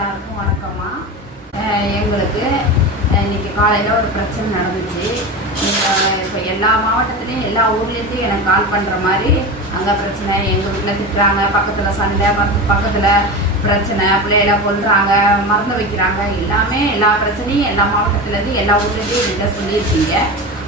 எல்லாருக்கும் வணக்கம்மா. எங்களுக்கு இன்றைக்கி இன்னைக்கு காலையில் ஒரு பிரச்சனை நடந்துச்சு. இப்போ எல்லா மாவட்டத்துலேயும் எல்லா ஊர்லேருந்து எனக்கு கால் பண்ணுற மாதிரி அங்கே பிரச்சனை எங்கள் வீட்டில் திட்டுறாங்க பக்கத்தில் சண்டை பக்க- பக்கத்தில் பிரச்சனை பிள்ளைகளை கொல்றாங்க மறந்து வைக்கிறாங்க. எல்லாமே எல்லா பிரச்சனையும் எல்லா மாவட்டத்துலேருந்து எல்லா ஊர்லேருந்தும் என்கிட்ட சொல்லியிருக்கீங்க.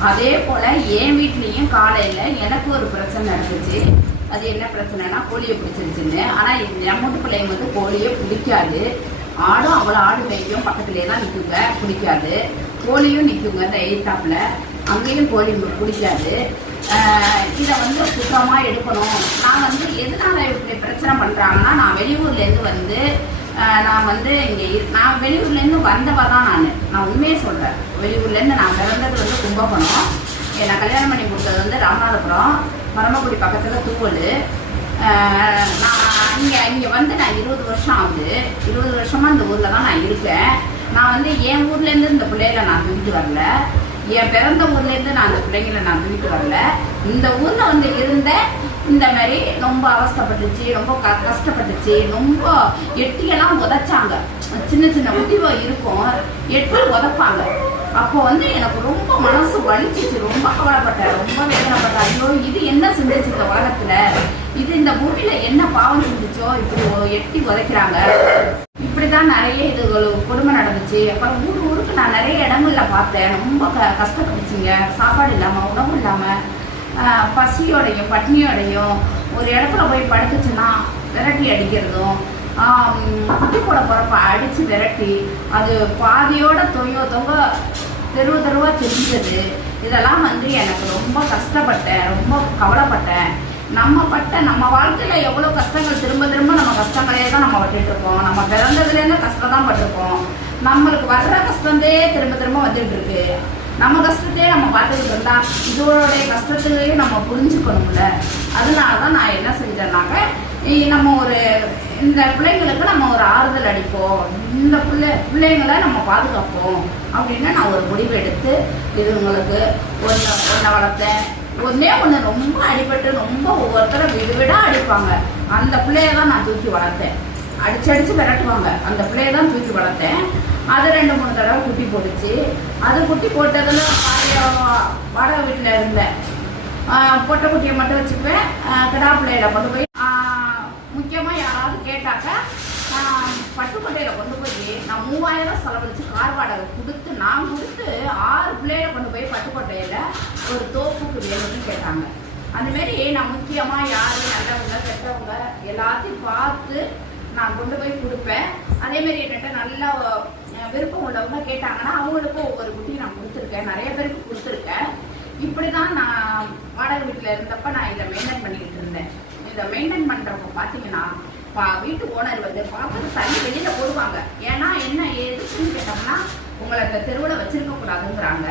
அதே போல் என் வீட்லேயும் காலையில் எனக்கு ஒரு பிரச்சனை நடந்துச்சு. அது என்ன பிரச்சனைனா கோழியை பிடிச்சிருச்சுன்னு. ஆனால் என் வீட்டு பிள்ளைங்க வந்து கோழியை பிடிக்காது. ஆடும் அவ்வளோ ஆடு மேய்க்கும் பக்கத்துலேயே தான் நிற்குங்க பிடிக்காது கோழியும் நிற்குங்க இந்த எயித்தாப்பில் அங்கேயும் கோழி பிடிக்காது இதை வந்து சுத்தமாக எடுக்கணும். நான் வந்து எதனால் இப்படி பிரச்சனை பண்ணுறாங்கன்னா நான் வெளியூர்லேருந்து வந்து நான் வந்து இங்கே நான் வெளியூர்லேருந்து வந்தவ தான் நான். நான் உண்மையை சொல்கிறேன் வெளியூர்லேருந்து நான் பிறந்தது வந்து கும்பகோணம். என்னை கல்யாணம் பண்ணி கொடுத்தது வந்து ராமநாதபுரம். பரமக்குடி பக்கத்தில் தூவல். நான் இங்கே இங்கே வந்து நான் இருபது வருஷம் ஆகுது. இருபது வருஷமாக இந்த ஊரில் தான் நான் இருக்கேன். நான் வந்து என் ஊர்லேருந்து இந்த பிள்ளைகளை நான் தூக்கிட்டு வரல. என் பிறந்த ஊர்லேருந்து நான் அந்த பிள்ளைங்களை நான் தூக்கிட்டு வரல. இந்த ஊரில் வந்து இருந்தேன். இந்த மாதிரி ரொம்ப அவஸ்தைப்பட்டுச்சு ரொம்ப க கஷ்டப்பட்டுச்சு. ரொம்ப எட்டியெல்லாம் உதைச்சாங்க. சின்ன சின்ன முடிவு இருக்கும். எட்டு உதைப்பாங்க. அப்போ வந்து எனக்கு ரொம்ப மனசு வலிச்சிச்சு. ரொம்ப கவலைப்பட்டேன். ரொம்ப வேதனைப்பட்டேன். ஐயோ இது என்ன செஞ்சுச்சு இந்த உலகத்தில்? இது இந்த பூமியில என்ன பாவம் இருந்துச்சோ இப்படி எட்டி உதைக்கிறாங்க. இப்படிதான் நிறைய இது கொடுமை நடந்துச்சு. அப்புறம் ஊர் ஊருக்கு நான் நிறைய இடங்கள்ல பார்த்தேன். ரொம்ப க கஷ்டப்பட்டுச்சிங்க. சாப்பாடு இல்லாம உணவு இல்லாம பசியோடையும் பட்னியோடையும் ஒரு இடத்துல போய் படுத்துச்சுன்னா விரட்டி அடிக்கிறதும் குட்டி போட போறப்ப அடிச்சு விரட்டி அது பாதியோட தொய்வ தொங்க தெருவு தெருவா தெரிஞ்சது. இதெல்லாம் வந்து எனக்கு ரொம்ப கஷ்டப்பட்டேன். ரொம்ப கவலைப்பட்டேன். நம்ம பட்ட நம்ம வாழ்க்கையில எவ்வளவு கஷ்டங்கள் திரும்ப திரும்ப நம்ம கஷ்டங்களே தான் நம்ம பட்டுட்டு இருக்கோம் நம்ம பிறந்ததுலேருந்து கஷ்டம் தான் பட்டிருக்கோம். நம்மளுக்கு வர்ற கஷ்டந்தே திரும்ப திரும்ப வந்துட்டு இருக்கு நம்ம கஷ்டத்தையே நம்ம பார்த்துக்கிட்டு இருந்தா இதோடைய கஷ்டத்தையும் நம்ம புரிஞ்சுக்கணும்ல. அதனால தான் நான் என்ன செஞ்சேன்னாக்க நம்ம ஒரு இந்த பிள்ளைங்களுக்கு நம்ம ஒரு ஆறுதல் அடிப்போம். இந்த பிள்ளை பிள்ளைங்களை நம்ம பாதுகாப்போம். அப்படின்னு நான் ஒரு முடிவு எடுத்து இதுங்களுக்கு ஒன்றை ஒன்றை வளர்த்தேன். ஒன்றே ஒன்று ரொம்ப அடிபட்டு ரொம்ப ஒவ்வொருத்தரை விடு விடா அடிப்பாங்க. அந்த பிள்ளைய தான் நான் தூக்கி வளர்த்தேன். அடிச்சு அடிச்சு விரட்டுவாங்க. அந்த பிள்ளைய தான் தூக்கி வளர்த்தேன். அது ரெண்டு மூணு தடவை குட்டி போட்டுச்சு. அது குட்டி போட்டதில் பழைய வாடகை வீட்டில் இருந்தேன். பொட்டை குட்டியை மட்டும் வச்சுக்குவேன். கிடா பிள்ளையில கொண்டு போய் முக்கியமாக யாராவது கேட்டாக்க ஆஹ் கொண்டு போய் நான் மூவாயிரம் செலவழிச்சு கார் வாடகை கொடுத்து நான் கொடுத்து ஆறு பிள்ளையில கொண்டு போய் பட்டுக்கோட்டையில ஒரு தோ கேட்டாங்க. அந்த மாதிரி நான் முக்கியமாக யார்? நல்லவங்க கெட்டவங்க எல்லாத்தையும் பார்த்து நான் கொண்டு போய் கொடுப்பேன். அதே மாதிரி என்கிட்ட நல்ல விருப்பம் உள்ளவங்க கேட்டாங்கன்னா அவங்களுக்கும் ஒவ்வொரு குட்டி நான் கொடுத்துருக்கேன். நிறைய பேருக்கு கொடுத்துருக்கேன். இப்படி தான் நான் வாடகை வீட்டில் இருந்தப்ப நான் இதை மெயின்டைன் பண்ணிக்கிட்டு இருந்தேன். இதை மெயின்டைன் பண்ணுறப்ப பார்த்தீங்கன்னா பா வீட்டு ஓனர் வந்து பார்த்து தண்ணி வெளியில் போடுவாங்க. ஏன்னா என்ன எதுக்குன்னு கேட்டோம்னா உங்களை அந்த தெருவில் வச்சுருக்க கூடாதுங்கிறாங்க.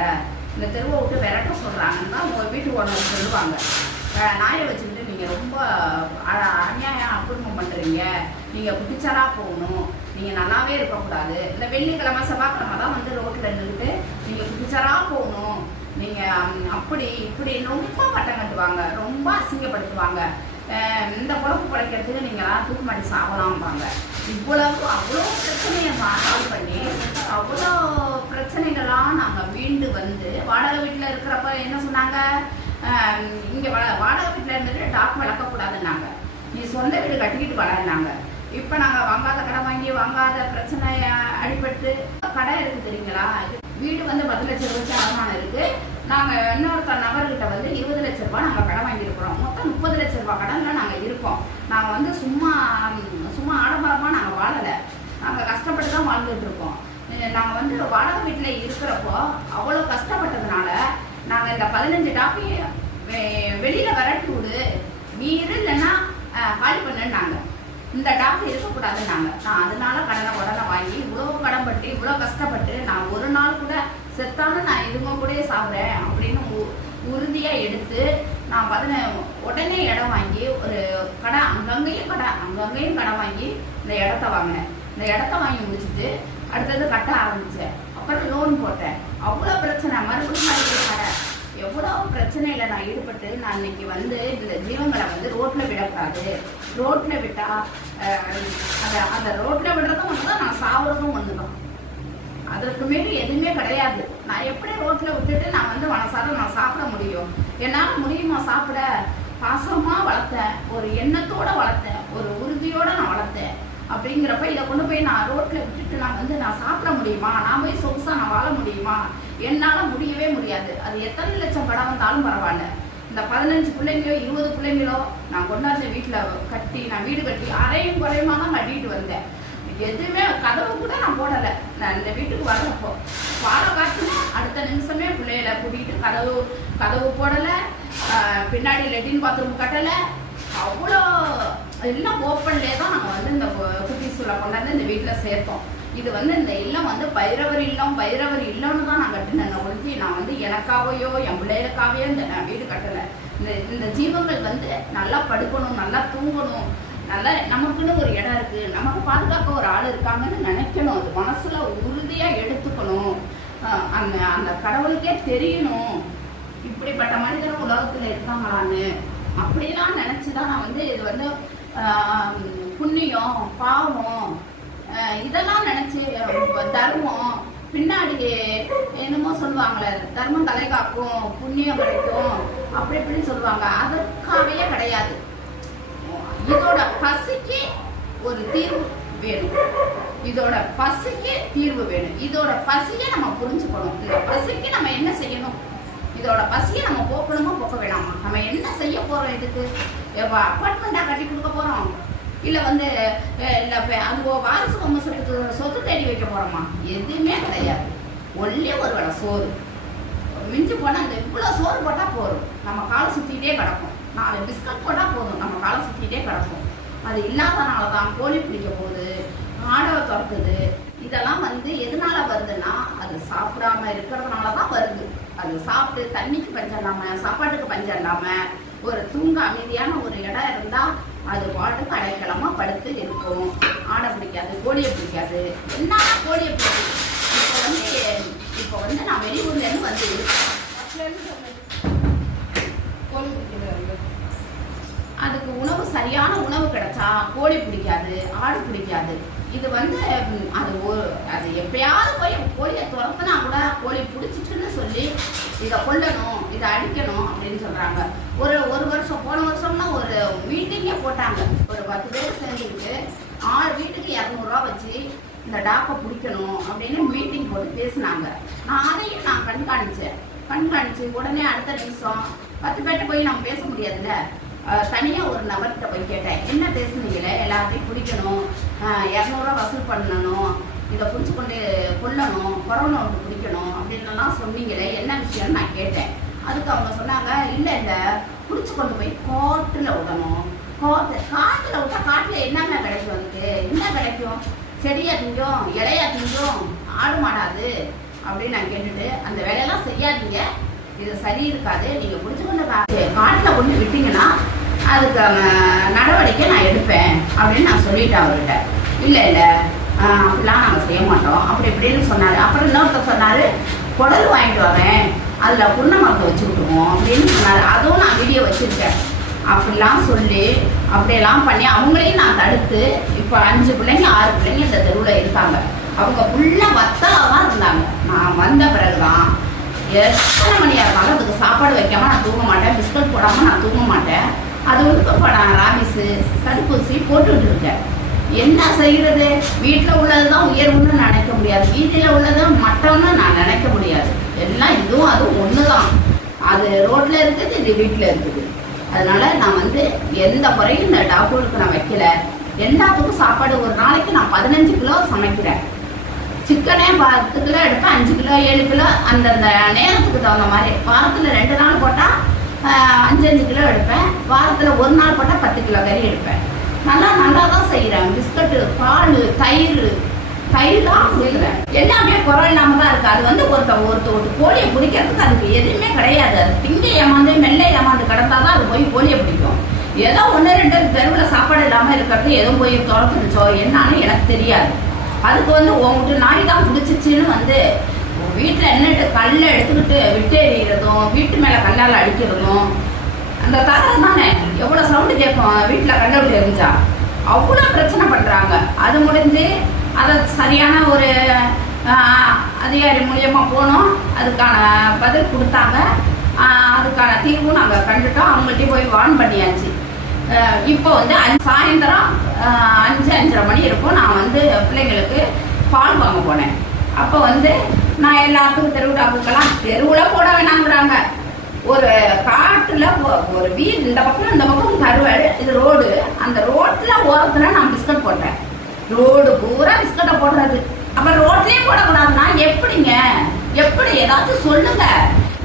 இந்த தெருவை விட்டு விரட்ட சொல்கிறாங்கன்னா உங்கள் வீட்டு ஓனர் சொல்லுவாங்க. நாயை வச்சுக்கிட்டு நீங்கள் ரொம்ப அ- அநியாயம் அக்குடும்பம் பண்ணுறீங்க நீங்கள் குட்டிச்சாலா போகணும். நீங்கள் நல்லாவே இருக்கக்கூடாது. இந்த வெள்ளிக்கிழமை செவ்வாய்க்கிழமை தான் வந்து ரோட்டில் நின்றுட்டு நீங்கள் குட்டிச்சாலா போகணும். நீங்கள் அப்படி இப்படி ரொம்ப பட்டம் கட்டுவாங்க. ரொம்ப அசிங்கப்படுத்துவாங்க. இந்த குழப்பு பிழைக்கிறதுக்கு நீங்களாம் தூக்கு மாட்டி சாகலாம்பாங்க. இவ்வளவு அவ்வளோ பிரச்சனையை சால்வ் பண்ணி அவ்வளோ பிரச்சனைகள்லாம் நாங்கள் மீண்டு வந்து வாடகை வீட்டில் இருக்கிறப்ப என்ன சொன்னாங்க? இங்கே இங்க வாடகை வீட்டில் இருந்துட்டு டாக் வளர்க்கக்கூடாதுன்னாங்க. நீ சொந்த வீடு கட்டிக்கிட்டு வளர்னாங்க. இப்போ நாங்கள் வாங்காத கடை வாங்கி வாங்காத பிரச்சனை அடிபட்டு கடை இருக்குது தெரியுங்களா? வீடு வந்து பத்து லட்சம் ரூபாய்க்கு அடமானம் இருக்குது நாங்கள் இன்னொருத்தர் நபர்கிட்ட வந்து இருபது லட்ச ரூபாய் நாங்கள் கடன் வாங்கியிருக்கிறோம். மொத்தம் முப்பது லட்ச ரூபாய் கடனில் நாங்கள் இருக்கோம். நாங்கள் வந்து சும்மா சும்மா ஆடம்பரமாக நாங்கள் வாழலை. நாங்கள் கஷ்டப்பட்டு தான் வாழ்ந்துட்டு இருக்கோம். நாங்கள் வந்து வாடகை வீட்டில் இருக்கிறப்போ அவ்வளோ கஷ்டப்பட்டதுனால நாங்கள் இந்த பதினஞ்சு டாப்பி வெளியில் விரட்டி விடு. நீ இல்லைன்னா காலி பண்ணுன்னாங்க. இந்த டாக்டர் இருக்கக்கூடாதுன்னாங்க. நான் அதனால கடனை உடனே வாங்கி இவ்வளோ கடன் பட்டு இவ்வளோ கஷ்டப்பட்டு நான் ஒரு நாள் கூட செத்தாலும் நான் இதுங்க கூடயே சாப்பிட்றேன் அப்படின்னு உ- எடுத்து நான் பதின உடனே இடம் வாங்கி ஒரு கடை அங்கங்கேயும் கடை அங்கங்கேயும் கடை வாங்கி இந்த இடத்த வாங்கினேன். இந்த இடத்த வாங்கி முடிச்சுட்டு அடுத்தது கட்ட ஆரம்பிச்சேன். அப்புறம் லோன் போட்டேன். அவ்வளோ பிரச்சனை. மறுபடியும் மறுபடியும் கடை எவ்வளோ பிரச்சனையில் நான் ஈடுபட்டு நான் இன்னைக்கு வந்து இந்த ஜீவங்களை வந்து ரோட்டில் விடக்கூடாது. ரோட்டில் விட்டா அந்த அந்த ரோட்டில் விடுறதும் ஒன்று தான் நான் சாவுறதும் ஒன்று தான் அதற்கு மீறி எதுவுமே கிடையாது. நான் எப்படி ரோட்டில் விட்டுட்டு நான் வந்து மனசார நான் சாப்பிட முடியும்? என்னால் முடியுமா சாப்பிட? பாசமாக வளர்த்தேன். ஒரு எண்ணத்தோடு வளர்த்தேன். ஒரு உறுதியோடு நான் வளர்த்தேன். அப்படிங்கிறப்ப இதை கொண்டு போய் நான் ரோட்ல விட்டுட்டு நான் வந்து நான் சாப்பிட முடியுமா? நான் போய் சொகுசா நான் வாழ முடியுமா? என்னால முடியவே முடியாது. அது எத்தனை லட்சம் படம் வந்தாலும் பரவாயில்ல. இந்த பதினஞ்சு பிள்ளைங்களோ இருபது பிள்ளைங்களோ நான் கொண்டாந்து வீட்டுல கட்டி நான் வீடு கட்டி அரையும் குறையுமா தான் கட்டிட்டு வந்தேன். எதுவுமே கதவு கூட நான் போடல. நான் இந்த வீட்டுக்கு வரப்போ வாழ காட்டுனா அடுத்த நிமிஷமே பிள்ளைகளை கூட்டிட்டு கதவு கதவு போடல. பின்னாடி லெட்டின் பாத்ரூம் கட்டல. அவ்வளோ எல்லாம் ஓப்பன்லேயே தான் நாங்கள் வந்து இந்த குட்டீஸில் கொண்டாந்து இந்த வீட்டில் சேர்த்தோம். இது வந்து இந்த இல்லம் வந்து பைரவர் இல்லம் பைரவர் இல்லம்னு தான் நான் கட்டினேன் ஒழிஞ்சு நான் வந்து எனக்காவையோ என் பிள்ளைகளுக்காகவே இந்த நான் வீடு கட்டலை. இந்த இந்த ஜீவங்கள் வந்து நல்லா படுக்கணும் நல்லா தூங்கணும். நல்லா நமக்குன்னு ஒரு இடம் இருக்குது நமக்கு பாதுகாக்க ஒரு ஆள் இருக்காங்கன்னு நினைக்கணும். அது மனசில் உறுதியாக எடுத்துக்கணும். அந்த அந்த கடவுளுக்கே தெரியணும். இப்படிப்பட்ட மனிதர் உலகத்தில் இருக்காங்களான்னு. அப்படிலாம் நினச்சி தான் நான் வந்து இது வந்து புண்ணியம் பாவம் ஆஹ் இதெல்லாம் நினைச்சு தர்மம் பின்னாடி என்னமோ சொல்லுவாங்களே தர்மம் தலை காக்கும் புண்ணியம் கிடைக்கும் அப்படி இப்படின்னு சொல்லுவாங்க. அதற்காகவே கிடையாது. இதோட பசிக்கு ஒரு தீர்வு வேணும். இதோட பசிக்கு தீர்வு வேணும். இதோட பசியை நம்ம புரிஞ்சுக்கணும். இந்த பசிக்கு நம்ம என்ன செய்யணும்? இதோட பசியை நம்ம போக்கணுமா போக்க வேணாமா? நம்ம என்ன செய்ய போறோம் இதுக்கு? அப்பார்ட்மெண்டா கட்டி கொடுக்க போறோம். இல்ல வந்து அஹ், இல்ல இப்ப வாரிசு வம்சத்துக்கு சொத்து தேடி வைக்க போறோமா? எதுவுமே கிடையாது. ஒல்லே ஒரு வேலை சோறு. மிஞ்சி போனா அந்த இவ்வளோ சோறு போட்டா போதும். நம்ம காலை சுத்திட்டே கிடக்கும். நாலு பிஸ்கட் போட்டா போதும். நம்ம காலை சுத்திட்டே கிடக்கும். அது இல்லாதனால தான் கோழி பிடிக்க போகுது ஆடவை திறக்குது இதெல்லாம் வந்து எதனால வருதுன்னா அது சாப்பிடாம இருக்கிறதுனால தான் வருது. அது சாப்பிட்டு தண்ணிக்கு பஞ்சம் இல்லாம சாப்பாட்டுக்கு பஞ்சம் இல்லாம ஒரு தூங்க அமைதியான ஒரு இடம் இருந்தா அது பாட்டுக்கு அடைக்கலமா படுத்து இருக்கும். ஆடை பிடிக்காது கோழியை பிடிக்காது. என்ன கோழியை பிடிக்கும் இப்போ வந்து இப்போ வந்து நான் வெளியூர்ல இருந்து வந்து அதுக்கு உணவு சரியான உணவு கிடைச்சா கோழி பிடிக்காது ஆடு பிடிக்காது. இது வந்து அது ஒரு அது எப்பயாவது போய் கோழியை துரத்துனா கூட கோழி பிடிச்சி சொல்லி இதை கொல்லணும் இதை அடிக்கணும் அப்படின்னு சொல்கிறாங்க ஒரு ஒரு வருஷம் போன வருஷம்னா ஒரு மீட்டிங்கே போட்டாங்க. ஒரு பத்து பேர் சேர்ந்துக்கிட்டு ஆறு வீட்டுக்கு இரநூறுவா வச்சு இந்த டாப்பை பிடிக்கணும் அப்படின்னு மீட்டிங் போட்டு பேசினாங்க. நான் அதையும் நான் கண்காணித்தேன் கண்காணித்து உடனே அடுத்த நிமிஷம் பத்து பேர்ட்ட போய் நம்ம பேச முடியாதுல்ல? தனியாக ஒரு நபர்கிட்ட போய் கேட்டேன். என்ன பேசுனீங்களே? எல்லாத்தையும் பிடிக்கணும். இரநூறுவா வசூல் பண்ணணும். இதை பிடிச்சி கொண்டு கொல்லணும் கொரோனா ஒன்று பிடிக்கணும் அப்படின்னுலாம் சொன்னீங்களே என்ன விஷயம்னு நான் கேட்டேன். அதுக்கு அவங்க சொன்னாங்க இல்லை இல்லை பிடிச்சி கொண்டு போய் காட்டில் விடணும். காட்டு காட்டில் விட்டால் காட்டில் என்னங்க கிடைக்கும் அதுக்கு? என்ன கிடைக்கும்? செடியாக திங்கும் இலையா திங்கும் ஆடு மாடாது? அப்படின்னு நான் கேட்டுட்டு அந்த வேலையெல்லாம் செய்யாதீங்க. இது சரி இருக்காது. நீங்கள் பிடிச்சி கொண்டு காட்டில் காட்டுல கொண்டு விட்டீங்கன்னா அதுக்கான நடவடிக்கை நான் எடுப்பேன். அப்படின்னு நான் சொல்லிட்டேன் அவர்கிட்ட. இல்லை இல்லை அப்படிலாம் நாங்கள் செய்ய மாட்டோம். அப்படி இப்படின்னு சொன்னார். அப்புறம் இன்னொருத்தர் சொன்னார் குடல் வாங்கிட்டு வரேன். அதில் புண்ண மரத்தை வச்சு விட்டுருவோம். அப்படின்னு சொன்னார். அதுவும் நான் வீடியோ வச்சுருக்கேன். அப்படிலாம் சொல்லி அப்படியெல்லாம் பண்ணி அவங்களையும் நான் தடுத்து இப்போ அஞ்சு பிள்ளைங்க ஆறு பிள்ளைங்க இந்த தெருவில் இருக்காங்க. அவங்க ஃபுல்லாக வத்தலாக தான் இருந்தாங்க. நான் வந்த பிறகுதான். எத்தனை மணியாக இருந்தாலும் அதுக்கு சாப்பாடு வைக்காமல் நான் தூங்க மாட்டேன். பிஸ்கட் போடாமல் நான் தூங்க மாட்டேன். அது வந்து இப்போ நான் ராபிஸு தடுப்பூசி போட்டுக்கிட்டு இருக்கேன். என்ன செய்கிறது வீட்டில் உள்ளது தான் உயர்வுன்னு நினைக்க முடியாது. வீட்டில் உள்ளது மட்டம்னு நான் நினைக்க முடியாது. எல்லாம் இதுவும் அதுவும் ஒன்று தான் அது ரோட்டில் இருக்குது இது வீட்டில் இருக்குது. அதனால நான் வந்து எந்த குறையும் இந்த டாக்டருக்கு நான் வைக்கல. எல்லாத்துக்கும் சாப்பாடு ஒரு நாளைக்கு நான் பதினஞ்சு கிலோ சமைக்கிறேன். சிக்கனே பத்து கிலோ எடுப்பேன் அஞ்சு கிலோ ஏழு கிலோ அந்தந்த நேரத்துக்கு தகுந்த மாதிரி. வாரத்தில் ரெண்டு நாள் போட்டால் அஞ்சு அஞ்சு கிலோ எடுப்பேன். வாரத்தில் ஒரு நாள் போட்டால் பத்து கிலோ கறி எடுப்பேன். நல்லா நல்லா தான் செய்கிறேன் பிஸ்கட்டு பால் தயிர். தயிர் தான் செய்கிறேன் எல்லாமே குறை இல்லாமல் தான் இருக்குது அது வந்து ஒருத்த ஒருத்த ஒரு கோழியை பிடிக்கிறதுக்கு அதுக்கு எதுவுமே கிடையாது. அது திங்க ஏமாந்து மெல்ல ஏமாந்து கிடந்தா தான் அது போய் கோழியை பிடிக்கும். ஏதோ ஒன்று ரெண்டு தெருவில் சாப்பாடு இல்லாமல் இருக்கிறது ஏதோ போய் துரத்துனுச்சோ என்னன்னு எனக்கு தெரியாது. அதுக்கு வந்து உங்ககிட்ட நாய் தான் பிடிச்சிச்சின்னு வந்து வீட்டில் என்னட்டு கல்லை எடுத்துக்கிட்டு விட்டு எறிகிறதும் வீட்டு மேலே கல்லால் அடிக்கிறதும் அந்த தகர தானே? எவ்வளோ சவுண்டு கேட்கும்? வீட்டில் கல்லை இருந்துச்சா? அவ்வளோ பிரச்சனை பண்ணுறாங்க அது முடிஞ்சு அதை சரியான ஒரு அதிகாரி மூலியமாக போனோம். அதுக்கான பதில் கொடுத்தாங்க. அதுக்கான தீர்வும் நாங்கள் கண்டுட்டோம். அவங்கள்ட்ட போய் வார்ன் பண்ணியாச்சு. இப்போ வந்து அஞ்சு சாயந்தரம் அஞ்சு அஞ்சரை மணி இருக்கும். நான் வந்து பிள்ளைங்களுக்கு பால் வாங்க போனேன். அப்போ வந்து நான் எல்லாத்துக்கும் தெருவிடாக்குக்கெல்லாம் தெருவில் போட வேணாங்கிறாங்க. ஒரு காட்டுல ஒரு வீடு இந்த பக்கம் இந்த பக்கம் கருவாடு இது ரோடு. அந்த ரோட்ல ஓரத்துல நான் பிஸ்கட் போட்டேன். ரோடு பூரா பிஸ்கட்டை போடுறது. அப்ப ரோட்லயே போடக்கூடாதுன்னா எப்படிங்க? எப்படி? ஏதாச்சும் சொல்லுங்க.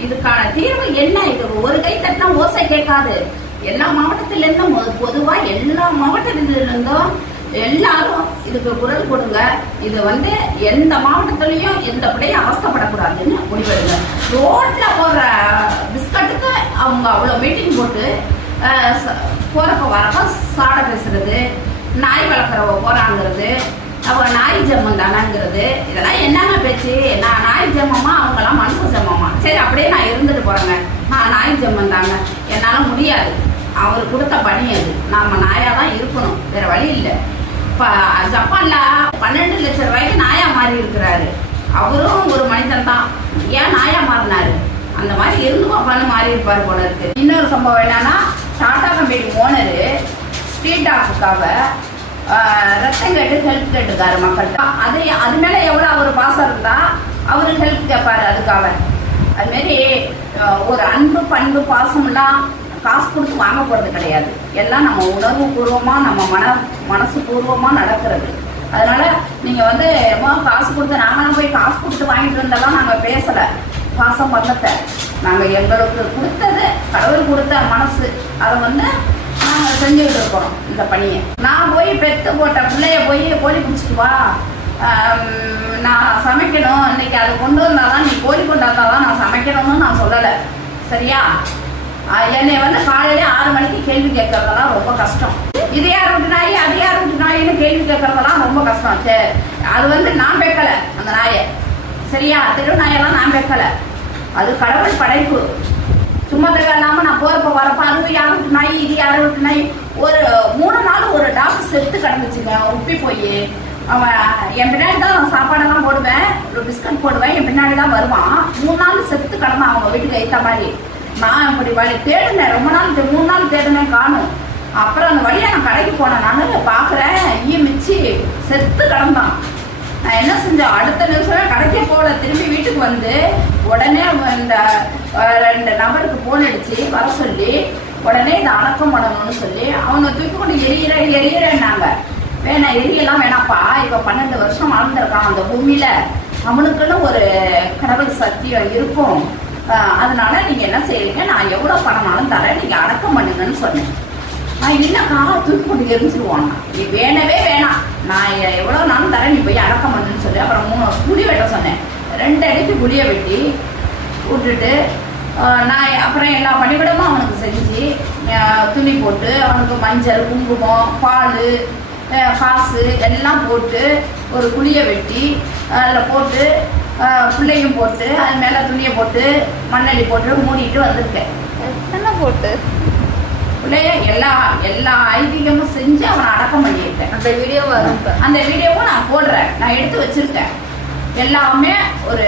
இதுக்கான தீர்வு என்ன? இது ஒரு கை தட்டினா ஓசை கேட்காது. எல்லா மாவட்டத்தில இருந்தும் பொதுவா எல்லா மாவட்டத்தில இருந்தும் எல்லாரும் இதுக்கு குரல் கொடுங்க. இது வந்து எந்த மாவட்டத்திலையும் எந்த பிள்ளையும் அவஸ்தைப்படக்கூடாதுன்னு முடிவெடுங்க. ரோட்ல போற அவங்க அவ்வளோ மீட்டிங் போட்டு போகிறப்ப வரப்போ சாடை வரப்ப சாட பேசுறது நாய் வளர்க்குறவ போகிறாங்கிறது அவங்க நாய் ஜம்மம் தானாங்கிறது இதெல்லாம் என்னங்க பேச்சு? நான் நாய் ஜம்மமா அவங்கெல்லாம் மனுஷ ஜம்மமா சரி அப்படியே நான் இருந்துட்டு போகிறேங்க நான் நாய் ஜம்மம் தாங்க. என்னால் முடியாது. அவர் கொடுத்த பணி அது. நாம் நாயாக தான் இருக்கணும். வேறு வழி இல்லை. இப்போ ஜப்பானில் பன்னெண்டு லட்சம் ரூபாய்க்கு நாயா மாறி இருக்கிறாரு. அவரும் ஒரு மனிதன் தான். ஏன் நாயா மாறினாரு? அந்த மாதிரி இருந்து பாப்பான்னு மாறி இருப்பார் போல இருக்கு. இன்னொரு சம்பவம் என்னன்னா டாடா கம்பெனி ஓனரு ஸ்ட்ரீட் ஆஃபுக்காக ரத்தம் கேட்டு ஹெல்ப் கேட்டுக்காரு மக்கள்கிட்ட. அது அது மேல எவ்வளவு அவர் பாசம் இருந்தா அவரு ஹெல்ப் கேட்பாரு அதுக்காக. அது மாதிரி ஒரு அன்பு பண்பு பாசம்லாம் காசு கொடுத்து வாங்க போறது கிடையாது. எல்லாம் நம்ம உணர்வு பூர்வமா நம்ம மன மனசு பூர்வமா நடக்கிறது. அதனால நீங்க வந்து ரொம்ப காசு கொடுத்து நாங்களாம் போய் காசு கொடுத்து வாங்கிட்டு இருந்தாலும் நாங்க பேசல. பாசம் பண்ணத்தை. நாங்கள் எங்களுக்கு கொடுத்தது கடவுள் கொடுத்த மனசு. அதை வந்து நாங்கள் செஞ்சுக்கிட்டு இருக்கிறோம் இந்த பணியை. நான் போய் பெத்து போட்ட பிள்ளைய போய் கோழி பிடிச்சிட்டு வா. நான் சமைக்கணும். இன்னைக்கு அதை கொண்டு வந்தாதான் நீ கோழி கொண்டாதான் நான் சமைக்கணும்னு நான் சொல்லலை. சரியா? என்னை வந்து காலையில ஆறு மணிக்கு கேள்வி கேட்கறதெல்லாம் ரொம்ப கஷ்டம். இது யார் வீட்டு நாய்? அது யார் வீட்டு நாயின்னு கேள்வி கேட்கறதெல்லாம் ரொம்ப கஷ்டம். சரி அது வந்து நான் பேக்கலை அந்த நாயை. சரியா? தெரு நாயெல்லாம் நான் பேக்கலை. அது கடவுள் படைப்பு. சும்மா இல்லாம நான் போறப்ப வரப்ப அது யார் வீட்டு நாய் இது யார் வீட்டு நாய். ஒரு மூணு நாள் ஒரு டாக்டர் செத்து கிடந்துச்சுங்க உப்பி போய். அவன் என் பின்னாடி தான் நான் சாப்பாடெல்லாம் போடுவேன் ஒரு பிஸ்கட் போடுவேன் என் பின்னாடி தான் வருவான். மூணு நாள் செத்து கிடந்தான் அவங்க வீட்டுக்கு ஏற்ற மாதிரி. நான் இப்படி வழி தேடினேன் ரொம்ப நாள் மூணு நாள் தேடினேன் காணும். அப்புறம் அந்த வழியா நான் கடைக்கு போனேன் நான் பார்க்குறேன் ஈ மிச்சி செத்து கிடந்தான். நான் என்ன செஞ்சேன்? அடுத்த நிமிஷமே கடைக்கே போகல திரும்பி வீட்டுக்கு வந்து உடனே இந்த ரெண்டு நபருக்கு போன் அடிச்சு வர சொல்லி உடனே இதை அடக்கம் பண்ணணும்னு சொல்லி அவனை தூக்கி கொண்டு எரியிற எரியிறேன்னாங்க. வேணாம் எரியெல்லாம் வேணாப்பா இப்போ பன்னெண்டு வருஷம் வாழ்ந்திருக்கான் அந்த பூமியில. அவனுக்குன்னு ஒரு கடவுள் சத்தியம் இருக்கும். அதனால நீங்க என்ன செய்யறீங்க நான் எவ்வளவு பணமாலும் தரேன் நீங்க அடக்கம் பண்ணுங்கன்னு சொன்னேன். நான் இல்லக்கா தூக்கி கொண்டு எரிஞ்சிருவான்? நீ வேணவே வேணாம். நான் எ- எவ்வளவு நாளும் தரேன் நீ போய் அடக்கம் பண்ணுன்னு சொல்லி அப்புறம் மூணு குழி வெட்ட சொன்னேன். ரெண்டு அடிக்கு குழியை வெட்டி விட்டுட்டு நான் அப்புறம் எல்லா பணிவிடமும் அவனுக்கு செஞ்சு துணி போட்டு அவனுக்கு மஞ்சள் குங்குமம் பால் காசு எல்லாம் போட்டு ஒரு குழியை வெட்டி அதில் போட்டு பிள்ளையும் போட்டு அது மேலே துணியை போட்டு மண்ணள்ளி போட்டு மூடிட்டு வந்திருக்கேன். என்ன போட்டு? பிள்ளைய எல்லா எல்லா ஐதீகமும் செஞ்சு அவனை அடக்கம் பண்ணியிருக்கேன். அந்த வீடியோ வரும் இப்ப. அந்த வீடியோவும் நான் போடுறேன். நான் எடுத்து வச்சிருக்கேன். எல்லாமே ஒரு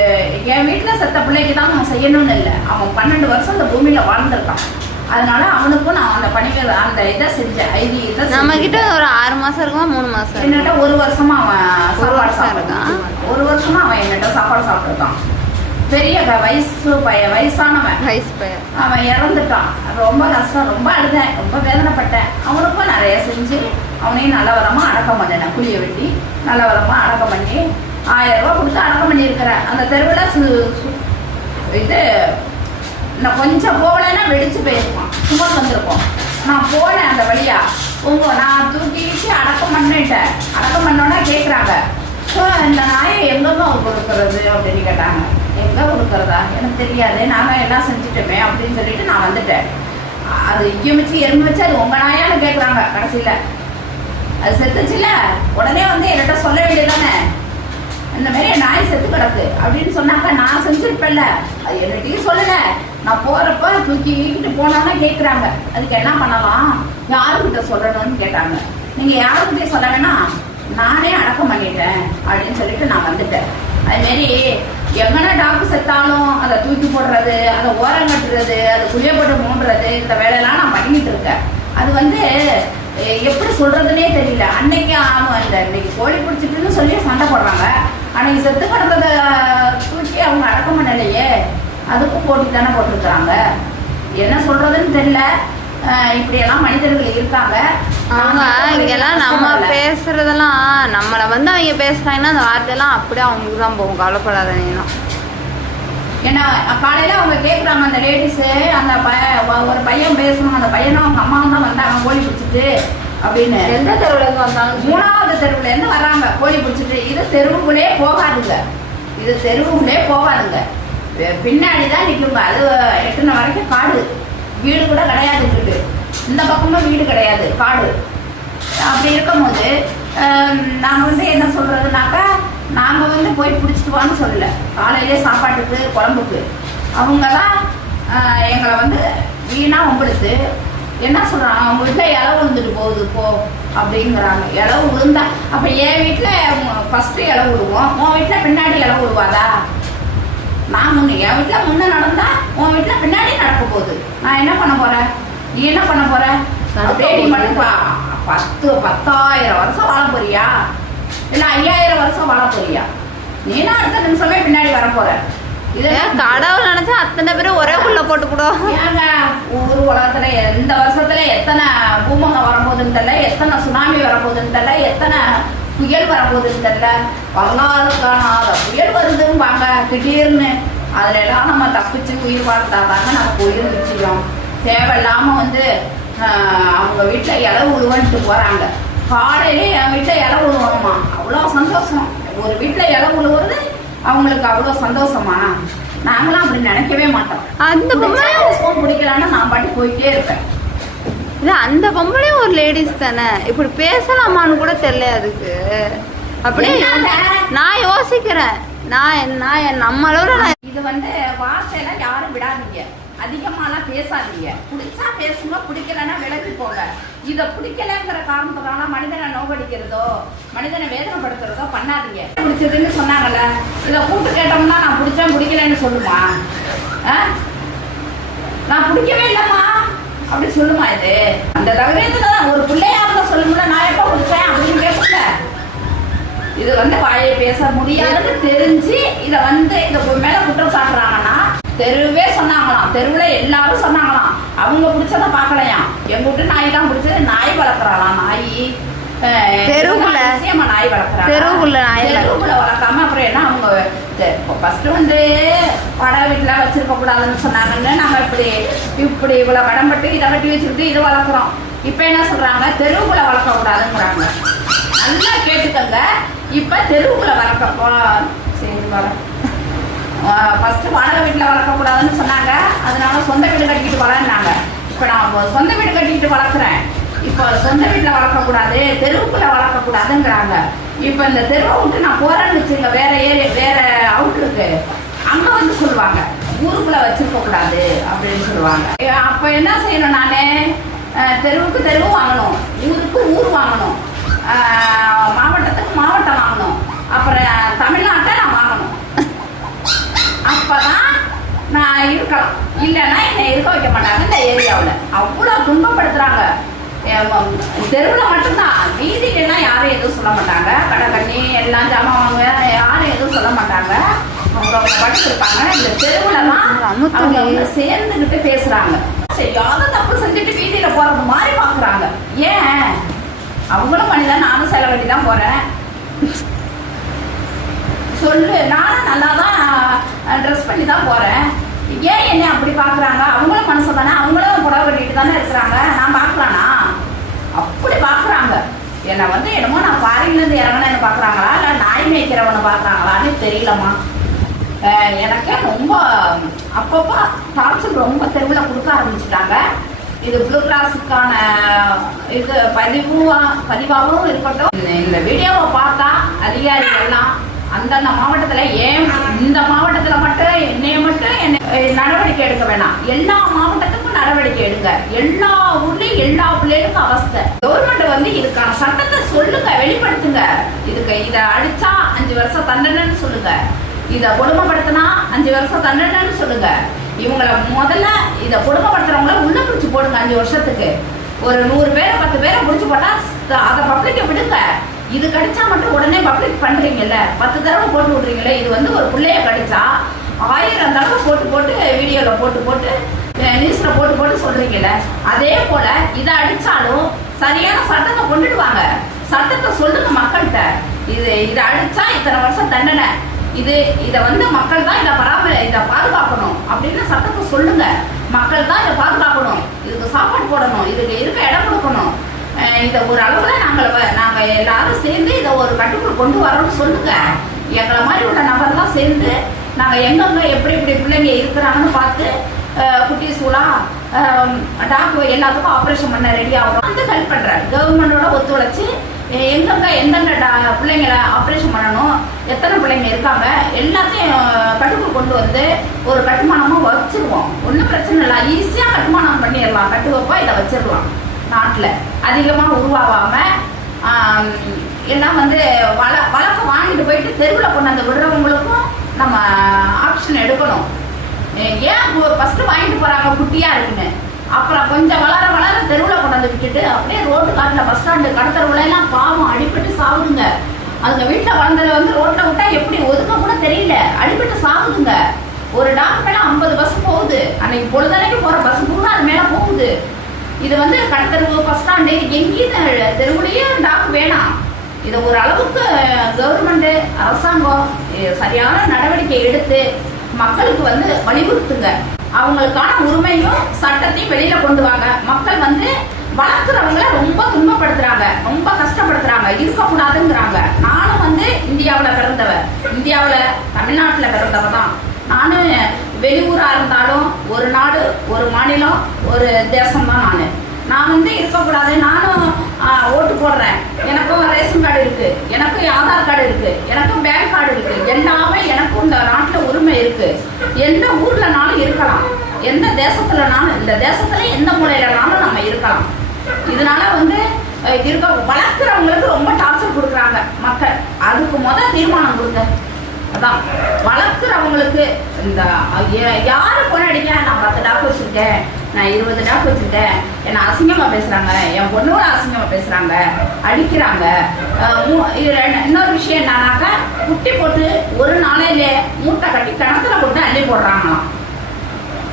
என் வீட்டில் செத்த பிள்ளைக்கு தான் நான் செய்யணும்னு இல்லை. அவன் பன்னெண்டு வருஷம் அந்த பூமியில வாழ்ந்திருக்கான். அதனால அவனுக்கும் நான் அந்த பணிகள் அந்த இதை செஞ்சேன் ஐதீகத்தை நம்ம செஞ்சேன். கிட்ட ஒரு ஆறு மாசம் இருக்குமா மூணு மாசம்? என்னட்ட ஒரு வருஷமா அவன் சாப்பாடு சாப்பிட்டுருக்கான் இருக்கான். ஒரு வருஷமா அவன் என்னட்ட சாப்பாடு சாப்பிட்டுருக்கான். பெரிய வயசு பையன் வயசானவன். வயசு பையன். அவன் இறந்துட்டான். ரொம்ப கஷ்டம் ரொம்ப அழுதேன் ரொம்ப வேதனைப்பட்டேன். அவனுக்கும் நிறைய செஞ்சு அவனையும் நல்லவரமா அடக்கம் பண்ணினேன் குழிய வெட்டி நல்லவரமா அடக்கம் பண்ணி ஆயிரம் ரூபா கொடுத்து அடக்கம் பண்ணியிருக்கிறேன் அந்த தெருவில் சு இது நான் கொஞ்சம் போகலைன்னா வெடிச்சு போயிருப்பான். சும்மா வந்திருப்போம் நான் போனேன் அந்த வழியா. உங்க நான் தூக்கி தூக்கிட்டு அடக்கம் பண்ணிட்டேன். அடக்கம் பண்ணோன்னா கேட்குறாங்க ஸோ இந்த நாயை எங்கெங்க கொடுக்கறது? அப்படின்னு கேட்டாங்க. எங்கே கொடுக்கறதா? எனக்கு தெரியாது. நாங்கள் எல்லாம் செஞ்சுட்டோமே அப்படின்னு சொல்லிட்டு நான் வந்துட்டேன். அது இங்கே வச்சு வச்சு அது உங்கள் நாயான்னு கேட்குறாங்க கடைசியில். அது செத்துச்சுல. உடனே வந்து என்கிட்ட சொல்ல வேண்டியதானே இந்த மாதிரி என் நாய் செத்து கிடக்கு அப்படின்னு சொன்னாக்க நான் செஞ்சிருப்பேன்ல. அது என்னட்டையும் சொல்லல. நான் போறப்ப தூக்கிக்கிட்டு போனோன்னா கேட்குறாங்க அதுக்கு என்ன பண்ணலாம்? யாருக்கிட்ட சொல்லணும்னு கேட்டாங்க. நீங்க யாருக்கிட்டே சொல்ல வேணாம் நானே அடக்கம் பண்ணிட்டேன் அப்படின்னு சொல்லிட்டு நான் வந்துட்டேன். அதுமாரி எங்கன்னா டாக்டர் செத்தாலும் அதை தூக்கி போடுறது அதை ஓரம் கட்டுறது அதை குளிய போட்டு மூடுறது இந்த வேலையெல்லாம் நான் பண்ணிட்டு இருக்கேன். அது வந்து எப்படி சொல்றதுன்னே தெரியல. அன்னைக்கு ஆமாம் இந்த இன்னைக்கு கோழி பிடிச்சிட்டுன்னு சொல்லி சண்டை போடுறாங்க. அன்னைக்கு செத்து கிடந்ததை தூக்கி அவங்க அடக்கம் பண்ணலையே. அதுக்கும் போட்டி தானே போட்டிருக்கிறாங்க. என்ன சொல்றதுன்னு தெரியல. இப்படியெல்லாம் மனிதர்கள் இருக்காங்க. அவங்க நான் இங்கெல்லாம் நம்ம. பேசுறதெல்லாம் நம்மளை வந்து அவங்க பேசுறாங்கன்னா அந்த வார்த்தையெல்லாம் அப்படியே அவங்களுக்கு தான் போகும். கவலைப்படாத நீனும் ஏன்னா காலையில அவங்க கேக்குறாங்க அந்த லேடிஸ் அந்த ஒ- ஒரு பையன் பேசணும் அந்த பையனும் அவங்க அம்மாவும் தான் வந்தாங்க கோழி பிடிச்சிட்டு. அப்படின்னு. எந்த தெருவுல வந்தாலும் மூணாவது தெருவுல இருந்து வர்றாங்க கோழி பிடிச்சிட்டு இது தெருவுக்குள்ளே போகாதுங்க. இது தெருவுக்குள்ளே போகாதுங்க. பின்னாடி தான் நிற்குங்க அது எட்டுன வரைக்கும் காடு. வீடு கூட கிடையாது இங்கிட்டு இந்த பக்கமும் வீடு கிடையாது காடு. அப்படி இருக்கும்போது நாங்கள் வந்து என்ன சொல்கிறதுனாக்கா நாங்கள் வந்து போய் பிடிச்சிட்டு வான்னு சொல்லல. காலையிலே சாப்பாட்டுக்கு குழம்புக்கு. அவங்க தான் எங்களை வந்து வீணாக உங்களுக்கு என்ன சொல்கிறாங்க அவங்க வீட்டில் இலை விழுந்துட்டு போகுது போ அப்படிங்கிறாங்க. இலை விழுந்தா அப்போ என் வீட்டில் ஃபஸ்ட்டு இலை விழுவோம் உன் வீட்டில் பின்னாடி இலை விழுவாதா நான் முன்ன என் வீட்டில் முன்ன நடந்தா உன் வீட்டில் பின்னாடி நடக்க போகுது. நான் என்ன பண்ண போறேன்? நீ என்ன பண்ண போற? நடக்க அப்படியே நீ போகுது. மட்டும் பா- பத்து பத்தாயிரம் வருஷம் வாழ போறியா? இல்லை ஐயாயிரம் வருஷம் வாழ போறியா? நீனா அடுத்த நிமிஷமே பின்னாடி வர கடவுள் நினைச்சா அத்தனை பேரும் ஒரே புள்ள போட்டு போடுவோம் ஒரு உலகத்துல எந்த வருஷத்துல எத்தனை பூமகம் வரப்போகுதுன்னு தெரியல எத்தனை சுனாமி வரப்போகுதுன்னு தெரியல எத்தனை புயல் வரப்போகுதுன்னு தெரியல. வரலாறு காணாத புயல் வருதும்பாங்க திடீர்னு. அதுல எல்லாம் நம்ம தப்பிச்சு உயிர் வாழ்த்தாதாங்க நமக்கு உயிர் நிச்சயம். தேவையில்லாம வந்து அவங்க வீட்டுல இலை உழுவன்ட்டு போறாங்க. காலையிலே என் வீட்டுல இலை உழுவணுமா? அவ்வளோ சந்தோஷம். ஒரு வீட்டுல இலை உழுவுறது அவங்களுக்கு அவ்வளோ சந்தோஷமா? நாங்களாம் அப்படி நினைக்கவே மாட்டோம். அந்த பொம்பளை ஃபோன் பிடிக்கலான்னு நான் பாட்டு போயிட்டே இருப்பேன். இல்ல அந்த பொம்பளையும் ஒரு லேடிஸ் தானே. இப்படி பேசலாமான்னு கூட தெரியல அதுக்கு. அப்படியே? நான் யோசிக்கிறேன். நான் நான் நம்ம அளவுல இது வந்து வார்த்தையெல்லாம் யாரும் விடாதீங்க. அதிகமாலாம் பேசாதீங்க. பிடிச்சா பேசுங்க பிடிக்கலன்னா விலகி போங்க. இதை பிடிக்கலங்கிற காரணத்தினால மனிதனை நோவடிக்கிறதோ மனிதனை வேதனைப்படுத்துறதோ பண்ணாதீங்க. பிடிச்சதுன்னு சொன்னாங்கல்ல இதை கூப்பிட்டு கேட்டோம்னா நான் பிடிச்சேன் பிடிக்கலன்னு சொல்லுமா? ஆ? நான் பிடிக்கவே இல்லைம்மா. அப்படி சொல்லுமா இது? அந்த தைரியத்துல தான் ஒரு பிள்ளையா இருந்தா சொல்லுங்கள நான் எப்போ பிடிச்சேன் அப்படின்னு கேட்கல இது வந்து வாயை பேச முடியாதுன்னு தெரிஞ்சு இதை வந்து இந்த மேல குற்றம் சாட்டுறாங்கன்னா தெருவே சொன்னாங்களாம். தெருவுல எல்லாரும் சொன்னாங்களாம். அவங்க பிடிச்சத பார்க்கலையாம் எங்க வீட்டு நாய் தான் பிடிச்சது. நாய் வளர்க்குறாளாம். நாய் தெருவுக்குள்ள? நாய் வளர்க்குறாங்க தெருவுக்குள்ள நாய் வளர்க்க- தெருவுக்குள்ள வளர்க்காம அப்புறம் என்ன அவங்க ஃபர்ஸ்ட் வந்து படை வீட்டுல வச்சிருக்க கூடாதுன்னு சொன்னாங்கன்னு நாங்க இப்படி இப்படி இவ்வளவு கடன் பட்டு இதை கட்டி வச்சுக்கிட்டு இதை வளர்க்குறோம். இப்போ என்ன சொல்றாங்க? தெருவுக்குள்ள வளர்க்க கூடாதுங்கிறாங்க. நல்லா கேட்டுக்கங்க. இப்ப தெருவுக்குள்ள வளர்க்க போ சரி வர ஃபஸ்ட்டு வாடகை வீட்டில் வளர்க்கக்கூடாதுன்னு சொன்னாங்க. அதனால சொந்த வீடு கட்டிக்கிட்டு வளர்னாங்க இப்போ நான் சொந்த வீடு கட்டிக்கிட்டு வளர்க்குறேன். இப்போ சொந்த வீட்டில் வளர்க்கக்கூடாது தெருவுக்குள்ளே வளர்க்கக்கூடாதுங்கிறாங்க. இப்போ இந்த தெருவை விட்டு நான் போகிறேன்னு வச்சுங்க வேற ஏரி வேற அவுட்ருக்கு அங்கே வந்து சொல்லுவாங்க ஊருக்குள்ளே வச்சுருக்கக்கூடாது அப்படின்னு சொல்லுவாங்க. அப்போ என்ன செய்யணும் நானே? தெருவுக்கு தெருவு வாங்கணும் ஊருக்கு ஊர் வாங்கணும். மாவட்டத்துக்கு மாவட்டம் வாங்கணும். அப்புறம் தமிழ் அப்பதான் நான் இருக்கலாம். இல்லைன்னா என்னை இருக்க வைக்க மாட்டாங்க இந்த ஏரியாவில். அவ்வளோ துன்பப்படுத்துறாங்க. தெருவில் மட்டும்தான். வீதிகள்லாம் யாரும் எதுவும் சொல்ல மாட்டாங்க. கடை கண்ணி எல்லாம் ஜாமான் வாங்க யாரும் எதுவும் சொல்ல மாட்டாங்க. அவங்க இருப்பாங்க இந்த தெருவுலலாம் அமுத்துடி. அவங்க சேர்ந்துக்கிட்டு பேசுறாங்க. செய்யாத தப்பு செஞ்சுட்டு வீதியில போறது மாதிரி பாக்குறாங்க. ஏன்? அவங்களும் மனிதன் நானும் செலவு வேண்டி தான் போறேன். சொல்லு. நானும் நல்லா தான் ட்ரெஸ் பண்ணி தான் போகிறேன் ஏன் என்னை அப்படி பார்க்குறாங்க அவங்களும் மனசு தானே அவங்களும் புடவை கட்டிட்டு தானே இருக்கிறாங்க. நான் பார்க்கலானா அப்படி பார்க்குறாங்க என்னை வந்து என்னமோ நான் ஃபாரின்லேருந்து இறங்கினா என்ன பார்க்குறாங்களா இல்லை நாய் மேய்க்கிறவனை பார்க்குறாங்களான்னு தெரியலம்மா. எனக்கே ரொம்ப அப்பப்போ டார்ச்சர் ரொம்ப தெருவில் கொடுக்க ஆரம்பிச்சிட்டாங்க. இது ப்ளூ கிளாஸுக்கான இது பதிவா பதிவாகவும் இருக்கட்டும். இந்த- இந்த வீடியோவை பார்த்தா அதிகாரிகள்லாம் அந்தந்த மாவட்டத்தில் ஏன் இந்த மாவட்டத்தில் மட்டும் என்னைய மட்டும் என்ன நடவடிக்கை எடுக்க வேணாம். எல்லா மாவட்டத்துக்கும் நடவடிக்கை எடுங்க. எல்லா ஊர்லயும் எல்லா பிள்ளைகளுக்கும் அவஸ்தை. கவர்மெண்ட் வந்து இதுக்கான சட்டத்தை சொல்லுங்க வெளிப்படுத்துங்க. இதுக்கு இதை அடிச்சா அஞ்சு வருஷம் தண்டனைன்னு சொல்லுங்க. இதை கொடுமைப்படுத்தினா அஞ்சு வருஷம் தண்டனைன்னு சொல்லுங்க. இவங்கள முதல்ல இதை கொடுமைப்படுத்துறவங்கள உள்ள பிடிச்சு போடுங்க அஞ்சு வருஷத்துக்கு. ஒரு நூறு பேரை பத்து பேரை பிடிச்சி போட்டா அதை பப்ளிக்கை விடுங்க. இது கடிச்சா மட்டும் உடனே பப்ளிக் பண்றீங்கல்ல? பத்து தடவை போட்டு விடுறீங்களே இது வந்து ஒரு பிள்ளைய கடிச்சா ஆயிரம் தடவை போட்டு போட்டு வீடியோல போட்டு போட்டு நியூஸ்ல போட்டு போட்டு சொல்றீங்கல்ல? அதே போல இதை அடிச்சாலும் சரியான சட்டத்தை கொண்டுடுவாங்க. சட்டத்தை சொல்லுங்க மக்கள்கிட்ட. இது இதை அடிச்சா இத்தனை வருஷம் தண்டனை. இது இதை வந்து மக்கள் தான் இதை பராமரி இதை பாதுகாக்கணும் அப்படின்னு சட்டத்தை சொல்லுங்க. மக்கள் தான் இதை பாதுகாக்கணும். இதுக்கு சாப்பாடு போடணும். இதுக்கு இருக்க இடம் கொடுக்கணும். இதை ஒரு அளவுல நாங்கள் வ- எல்லாரும் சேர்ந்து இதை ஒரு கட்டுக்குள் கொண்டு வரோம்னு சொல்லுங்க. எங்களை மாதிரி உள்ள நபர்லாம் சேர்ந்து நாங்கள் எங்கெங்க எப்படி எப்படி பிள்ளைங்க இருக்கிறாங்கன்னு பார்த்து குட்டி சூளா டாக்டர் எல்லாத்துக்கும் ஆப்ரேஷன் பண்ண ரெடி ஆகிறோம். வந்து ஹெல்ப் பண்ணுறாரு கவர்மெண்டோட ஒத்துழைச்சி எங்கெங்க எந்தெந்த டா- பிள்ளைங்களை ஆப்ரேஷன் பண்ணணும் எத்தனை பிள்ளைங்க இருக்காங்க எல்லாத்தையும் கட்டுக்குள் கொண்டு வந்து ஒரு கட்டுமானமாக வச்சிருவோம். ஒன்றும் பிரச்சனை இல்லை. ஈஸியாக கட்டுமானம் பண்ணிடலாம். கட்டுவப்பா இதை வச்சிடலாம். நாட்டில் அதிகமாக உருவாகாம எல்லாம் வந்து வள வழக்க வாங்கிட்டு போயிட்டு தெருவில் கொண்டாந்து விடுறவங்களுக்கும் நம்ம ஆப்ஷன் எடுக்கணும். ஏன் ஃபஸ்ட்டு வாங்கிட்டு போகிறாங்க குட்டியாக இருக்குன்னு? அப்புறம் கொஞ்சம் வளர வளர தெருவில் கொண்டாந்து விட்டுட்டு அப்படியே ரோட்டு காட்டில் பஸ் ஸ்டாண்டு கடத்தருவுல எல்லாம் பாவம் அடிபட்டு சாகுதுங்க. அதுங்க வீட்டில் வளர்ந்ததை வந்து ரோட்டில் விட்டா எப்படி ஒதுக்க கூட தெரியல. அடிபட்டு சாகுதுங்க. ஒரு டாக்டர்லாம் ஐம்பது பஸ் போகுது. அன்னைக்கு பொழுதனைக்கு போகிற பஸ் கூட அது மேலே போகுது. இது வந்து கடத்தருவு பஸ் ஸ்டாண்டு எங்கேயும் தெருவுலேயே தெருவுலயும் டாக் வேணாம். இதை ஒரு அளவுக்கு கவர்மெண்ட்டு அரசாங்கம் சரியான நடவடிக்கை எடுத்து மக்களுக்கு வந்து வலியுறுத்துங்க. அவங்களுக்கான உரிமையும் சட்டத்தையும் வெளியில கொண்டு வாங்க. மக்கள் வந்து வளர்க்குறவங்கள ரொம்ப துன்பப்படுத்துறாங்க. ரொம்ப கஷ்டப்படுத்துறாங்க. இருக்கக்கூடாதுங்கிறாங்க. நானும் வந்து இந்தியாவில் பிறந்தவ. இந்தியாவில் தமிழ்நாட்டில் பிறந்தவ தான். நானும் வெளியூராக இருந்தாலும் ஒரு நாடு ஒரு மாநிலம் ஒரு தேசம் தான் நான். நான் வந்து இருக்கக்கூடாது. நானும் ஓட்டு போடுறேன். எனக்கும் ரேஷன் கார்டு இருக்குது எனக்கும் ஆதார் கார்டு இருக்குது எனக்கும் பேங்க் கார்டு இருக்குது எல்லாமே எனக்கும் இந்த நாட்டில் உரிமை இருக்குது எந்த ஊர்லனாலும் இருக்கலாம். எந்த தேசத்துலனாலும் இந்த தேசத்துல எந்த மூலையிலனாலும் நம்ம இருக்கலாம். இதனால வந்து இருக்க வளர்க்குறவங்களுக்கு ரொம்ப டார்ச்சர் கொடுக்குறாங்க மக்கள். அதுக்கு முதல் தீர்மானம் கொடுங்க. அதான். வளர்க்குறவங்களுக்கு இந்த யாரு பொண்ணு பொண்ணடிக்க நான் பத்து டாக் வச்சுருக்கேன் நான் இருபது டாக்டர் வச்சுருக்கேன் என்னை அசிங்கமாக பேசுகிறாங்க என் பொண்ணோட அசிங்கமாக பேசுகிறாங்க அடிக்கிறாங்க. மூ- இது இன்னொரு விஷயம் என்னன்னாக்கா குட்டி போட்டு ஒரு நாளையிலே மூட்டை கட்டி கிணத்துல கொண்டு அள்ளி போடுறாங்களாம்.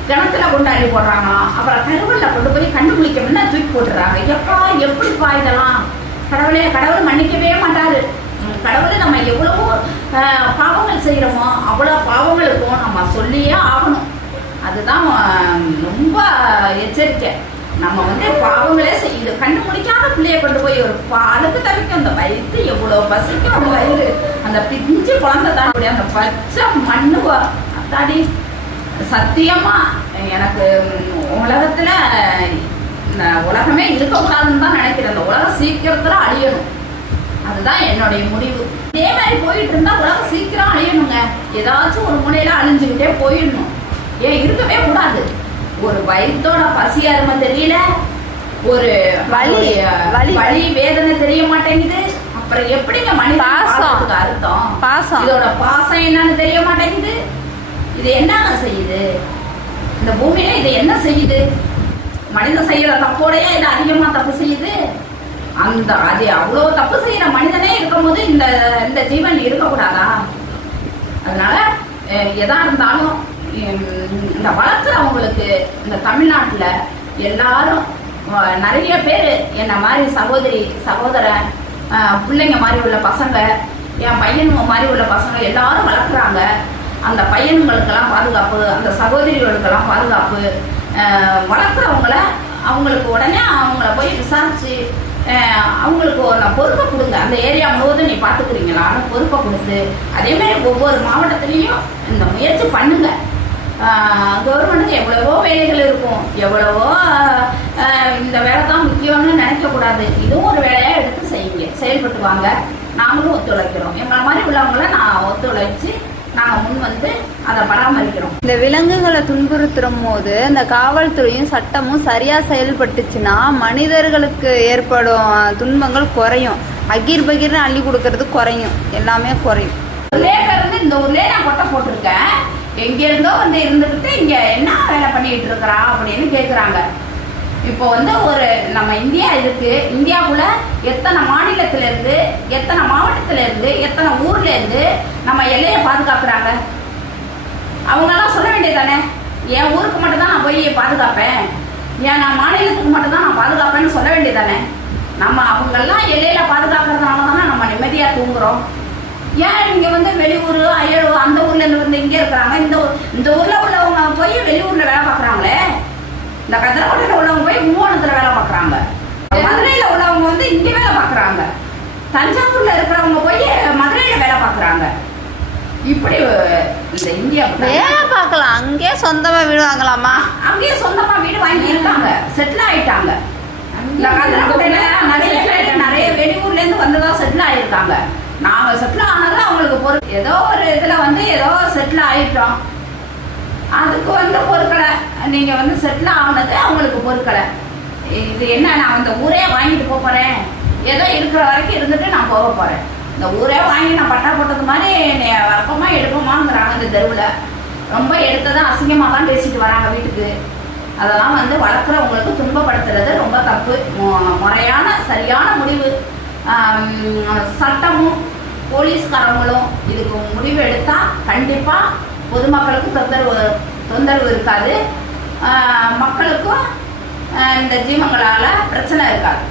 கிணத்துல கொண்டு அள்ளி போடுறாங்களாம். அப்புறம் கருவல்ல கொண்டு போய் கண்டுபிடிக்கணும்னா தூக்கி போட்டுறாங்க எப்பா எப்படிப்பா இதெல்லாம்? கடவுளே கடவுள் மன்னிக்கவே மாட்டாரு. கடவுளை நம்ம எவ்வளவோ பாவங்கள் செய்கிறோமோ அவ்வளோ பாவங்களுக்கும் நம்ம சொல்லியே ஆகணும். அதுதான் ரொம்ப எச்சரிக்கை. நம்ம வந்து பாவங்களே செய் இது கண்டு முடிக்காத பிள்ளைய கொண்டு போய் ஒரு பாலுக்கு தவிக்கும். அந்த வயிற்று எவ்வளோ பசிக்கும் அந்த வயிறு. அந்த பிஞ்சு குழந்தை தான் அந்த பச்சை மண்ணு வ- அத்தாடி. சத்தியமா எனக்கு உலகத்தில் உலகத்துல உலகமே இருக்கக்கூடாதுன்னு தான் நினைக்கிறேன். அந்த உலகம் சீக்கிரத்துல அழியணும். அதுதான் என்னுடைய முடிவு. இதே மாதிரி போயிட்டு இருந்தா உலகம் சீக்கிரம் அழியணுங்க. ஏதாச்சும் ஒரு மூலையில அழிஞ்சுக்கிட்டே போயிடணும். ஏன் இருக்கவே கூடாது. ஒரு வயிற்றோட பசி அருமை தெரியல. ஒரு வலி, வலி. வலி வேதனை தெரிய மாட்டேங்குது. அப்புறம் எப்படிங்க மனிதன் பாசம். அர்த்தம்? பாசம். இதோட பாசம் என்னன்னு தெரிய மாட்டேங்குது. இது என்னங்க செய்யுது? இந்த பூமியில இது என்ன செய்யுது? மனிதன் செய்யற தப்போடயே இது அதிகமா தப்பு செய்யுது. அந்த அது அவ்வளோ தப்பு செய்யற மனிதனே இருக்கும்போது இந்த இந்த ஜீவன் இருக்கக்கூடாதா? அதனால எதா இருந்தாலும் இந்த வளர்க்குறவங்களுக்கு இந்த தமிழ்நாட்டில் எல்லாரும் நிறைய பேர் என்ன மாதிரி சகோதரி சகோதரன் பிள்ளைங்க மாதிரி உள்ள பசங்க என் பையனுங்க மாதிரி உள்ள பசங்க எல்லாரும் வளர்க்குறாங்க. அந்த பையனுங்களுக்கெல்லாம் பாதுகாப்பு அந்த சகோதரிகளுக்கெல்லாம் பாதுகாப்பு. வளர்க்குறவங்கள அவங்களுக்கு உடனே அவங்கள போய் விசாரிச்சு அவங்களுக்கு ஒரு பொறுப்பை கொடுங்க. அந்த ஏரியா முழுவதும் நீ ஆனால் பொறுப்பை கொடுத்து அதேமாதிரி ஒவ்வொரு மாவட்டத்துலேயும் இந்த முயற்சி பண்ணுங்க. கவர்மெண்ட்டுக்கு எவ்வளவோ வேலைகள் இருக்கும். எவ்வளவோ இந்த வேலை தான் முக்கியம்னு நினைக்கக்கூடாது. இதுவும் ஒரு வேலையாக எடுத்து செய்யுங்க. செயல்பட்டு வாங்க. நாங்களும் ஒத்துழைக்கிறோம். எங்களை மாதிரி உள்ளவங்கள நான் ஒத்துழைச்சு நாங்கள் முன் வந்து அதை பராமரிக்கிறோம். இந்த விலங்குகளை துன்புறுத்தும் போது இந்த காவல்துறையும் சட்டமும் சரியா செயல்பட்டுச்சுன்னா மனிதர்களுக்கு ஏற்படும் துன்பங்கள் குறையும். அகீர் பகீர்னு அள்ளி கொடுக்கறது குறையும். எல்லாமே குறையும். இருந்து இந்த ஊர்லயே நான் கொட்டை போட்டிருக்கேன். எங்க இருந்தோ வந்து இருந்துகிட்டு இங்க என்ன வேலை பண்ணிட்டு இருக்கிறா அப்படின்னு கேக்குறாங்க. இப்போ வந்து ஒரு நம்ம இந்தியா இருக்கு இந்தியாவுக்குள்ள எத்தனை மாநிலத்துல இருந்து எத்தனை மாவட்டத்துல இருந்து எத்தனை ஊர்ல இருந்து நம்ம எல்லையை பாதுகாக்கிறாங்க? அவங்கெல்லாம் சொல்ல வேண்டியதானே என் ஊருக்கு மட்டும் தான் நான் போய் பாதுகாப்பேன். ஏன் நான் மாநிலத்துக்கு மட்டும் தான் நான் பாதுகாப்பேன்னு சொல்ல வேண்டியதானே நம்ம அவங்கெல்லாம் எல்லையில பாதுகாக்கிறதுனால தானே நம்ம நிம்மதியா தூங்குறோம். ஏன் இங்க வந்து வெளியூர் அயலூர் அந்த ஊர்ல இருந்து வந்து இங்க இருக்கிறாங்க? இந்த இந்த ஊர்ல உள்ளவங்க போய் வெளியூர்ல வேலை பார்க்குறாங்களே? இந்த கதிரக்கோட்டையில உள்ளவங்க போய் கும்பகோணத்துல வேலை பார்க்கறாங்க. மதுரையில உள்ளவங்க வந்து இங்க வேலை பார்க்கறாங்க. தஞ்சாவூர்ல இருக்கிறவங்க போய் மதுரையில வேலை பார்க்கறாங்க. இப்படி இந்த இந்தியா வேலை பார்க்கலாம். அங்கேயே சொந்தமா வீடு வாங்கலாமா? அங்கேயே சொந்தமா வீடு வாங்கி இருக்காங்க செட்டில் ஆயிட்டாங்க நிறைய பேர் நிறைய வெளியூர்ல இருந்து வந்துதான் செட்டில் ஆயிருக்காங்க. நாங்க செட்டில் ஆனது அவங்களுக்கு பொறு ஏதோ ஒரு இதுல வந்து ஏதோ செட்டில் ஆயிட்டோம். அதுக்கு வந்து பொருட்களை நீங்கள் வந்து செட்டில் ஆனது அவங்களுக்கு பொருட்களை. இது என்ன நான் அந்த ஊரே வாங்கிட்டு போக போகிறேன் ஏதோ இருக்கிற வரைக்கும் இருந்துட்டு நான் போக போகிறேன் இந்த ஊரே வாங்கி நான் பட்டா போட்டது மாதிரி என்னை வழக்கமா எடுப்போமாங்கிறாங்க இந்த தெருவில். ரொம்ப எடுத்ததான் அசிங்கமாக தான் பேசிட்டு வராங்க வீட்டுக்கு. அதெல்லாம் வந்து வளர்க்குறவங்களுக்கு துன்பப்படுத்துறது ரொம்ப தப்பு. முறையான சரியான முடிவு. சட்டமும் போலீஸ்காரங்களும் இதுக்கு முடிவு எடுத்தால் கண்டிப்பாக பொதுமக்களுக்கும் தொந்தரவு தொந்தரவு இருக்காது. மக்களுக்கும் இந்த ஜீவங்களால் பிரச்சனை இருக்காது.